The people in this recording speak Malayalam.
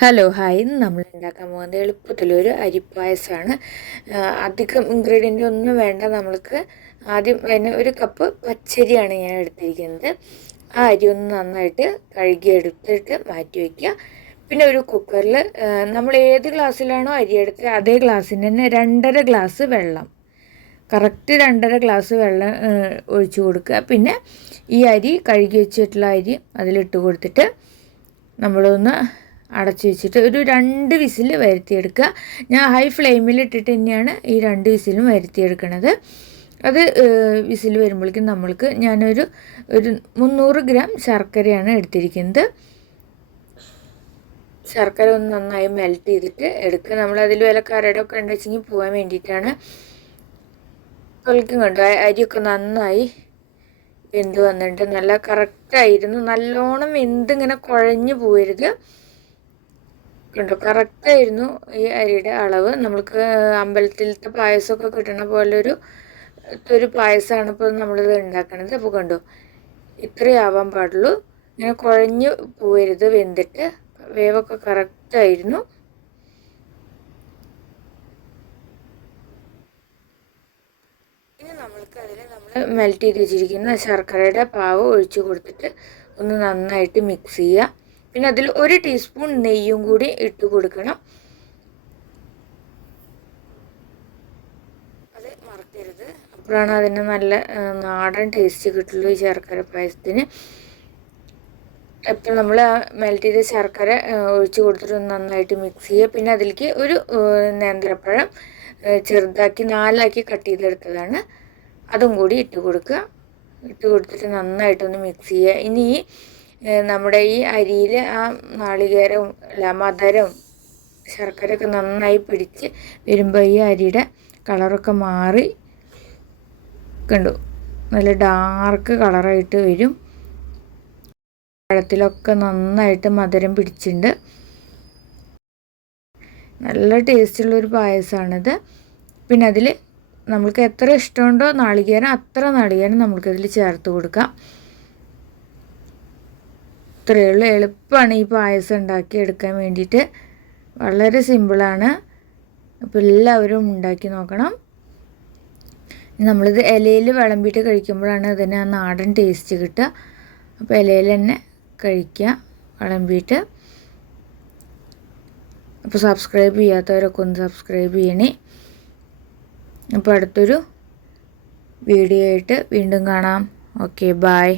ഹലോ ഹായ് ഇന്ന് നമ്മൾ ഉണ്ടാക്കാൻ പോകുന്നത് എളുപ്പത്തിലൊരു അരിപ്പായസമാണ് അധികം ഇൻഗ്രീഡിയന്റ് ഒന്നും വേണ്ട. നമ്മൾക്ക് ആദ്യം അതിന് ഒരു കപ്പ് പച്ചരിയാണ് ഞാൻ എടുത്തിരിക്കുന്നത്. ആ അരി ഒന്ന് നന്നായിട്ട് കഴുകി എടുത്തിട്ട് മാറ്റി വയ്ക്കുക പിന്നെ ഒരു കുക്കറിൽ നമ്മൾ ഏത് ഗ്ലാസ്സിലാണോ അരി എടുത്തത് അതേ ഗ്ലാസ്സിന് തന്നെ രണ്ടര ഗ്ലാസ് വെള്ളം. കറക്റ്റ് രണ്ടര ഗ്ലാസ് വെള്ളം ഒഴിച്ചു കൊടുക്കുക. പിന്നെ ഈ അരി കഴുകി വെച്ചിട്ടുള്ള അരി അതിലിട്ട് കൊടുത്തിട്ട് നമ്മളൊന്ന് അടച്ചു വെച്ചിട്ട് ഒരു രണ്ട് വിസിൽ വരുത്തിയെടുക്കുക. ഞാൻ ഹൈ ഫ്ലെയിമിൽ ഇട്ടിട്ട് തന്നെയാണ് ഈ രണ്ട് വിസിലും വരുത്തിയെടുക്കുന്നത് അത് വിസിൽ വരുമ്പോഴേക്കും നമ്മൾക്ക് ഞാനൊരു ഒരു മുന്നൂറ് ഗ്രാം ശർക്കരയാണ് എടുത്തിരിക്കുന്നത്. ശർക്കര ഒന്ന് നന്നായി മെൽറ്റ് ചെയ്തിട്ട് എടുക്കുക. നമ്മൾ അതിൽ വല്ല കരടൊക്കെ ഉണ്ടെച്ചെങ്കിൽ പോകാൻ വേണ്ടിയിട്ടാണ്. കൊലക്കും കണ്ടു അരിയൊക്കെ നന്നായി വെന്ത് വന്നിട്ട് നല്ല കറക്റ്റായിരുന്നു നല്ലോണം വെന്ത് ഇങ്ങനെ കുഴഞ്ഞു പോയരുത് കണ്ടോ. കറക്റ്റായിരുന്നു ഈ അരിയുടെ അളവ്. നമ്മൾക്ക് അമ്പലത്തിലത്തെ പായസമൊക്കെ കിട്ടണ പോലെ ഒരു ഒരു പായസമാണ് ഇപ്പോൾ നമ്മളിത് ഉണ്ടാക്കണത്. അപ്പോൾ കണ്ടു ഇത്രയാവാൻ പാടുള്ളൂ. ഇങ്ങനെ കുഴഞ്ഞ് പോരുത് വെന്തിട്ട്. വേവൊക്കെ കറക്റ്റായിരുന്നു. ഇനി നമ്മൾക്ക് അതിൽ നമ്മൾ മെൽറ്റ് ചെയ്ത് വെച്ചിരിക്കുന്ന ശർക്കരയുടെ പാവ് ഒഴിച്ചു കൊടുത്തിട്ട് ഒന്ന് നന്നായിട്ട് മിക്സ് ചെയ്യുക പിന്നെ അതിൽ ഒരു ടീസ്പൂൺ നെയ്യും കൂടി ഇട്ട് കൊടുക്കണം. അത് മറക്കരുത്. അപ്പോഴാണ് അതിന് നല്ല നാടൻ ടേസ്റ്റ് കിട്ടുള്ളൂ ഈ ശർക്കര പായസത്തിന്. എപ്പോൾ നമ്മൾ മെൽറ്റ് ചെയ്ത ശർക്കര ഒഴിച്ച് കൊടുത്തിട്ട് നന്നായിട്ട് മിക്സ് ചെയ്യുക. പിന്നെ അതിലേക്ക് ഒരു നേന്ത്രപ്പഴം ചെറുതാക്കി നാലാക്കി കട്ട് ചെയ്തെടുത്തതാണ്. അതും കൂടി ഇട്ട് കൊടുക്കുക. ഇട്ട് കൊടുത്തിട്ട് നന്നായിട്ടൊന്ന് മിക്സ് ചെയ്യുക. ഇനി ഈ നമ്മുടെ ഈ അരിയിൽ ആ നാളികേരവും അല്ല മധുരവും ശർക്കരയൊക്കെ നന്നായി പിടിച്ച് വരുമ്പോൾ ഈ അരിയുടെ കളറൊക്കെ മാറി കണ്ടു. നല്ല ഡാർക്ക് കളറായിട്ട് വരും. പഴത്തിലൊക്കെ നന്നായിട്ട് മധുരം പിടിച്ചിട്ടുണ്ട്. നല്ല ടേസ്റ്റുള്ളൊരു പായസമാണിത് പിന്നെ അതിൽ നമ്മൾക്ക് എത്ര ഇഷ്ടമുണ്ടോ നാളികേരം അത്ര നാളികേരം നമ്മൾക്കതിൽ ചേർത്ത് കൊടുക്കാം. ഇത്രയേ ഉള്ളൂ. എളുപ്പമാണ് ഈ പായസം ഉണ്ടാക്കി എടുക്കാൻ വേണ്ടിയിട്ട്. വളരെ സിമ്പിളാണ് അപ്പോൾ എല്ലാവരും ഉണ്ടാക്കി നോക്കണം. നമ്മളിത് ഇലയിൽ വിളമ്പിയിട്ട് കഴിക്കുമ്പോഴാണ് അതിന് ആ നാടൻ ടേസ്റ്റ് കിട്ടുക. അപ്പോൾ ഇലയിൽ തന്നെ കഴിക്കുക വിളമ്പിയിട്ട്. അപ്പോൾ സബ്സ്ക്രൈബ് ചെയ്യാത്തവരൊക്കെ ഒന്ന് സബ്സ്ക്രൈബ് ചെയ്യണേ. അപ്പോൾ അടുത്തൊരു വീഡിയോ ആയിട്ട് വീണ്ടും കാണാം. Okay bye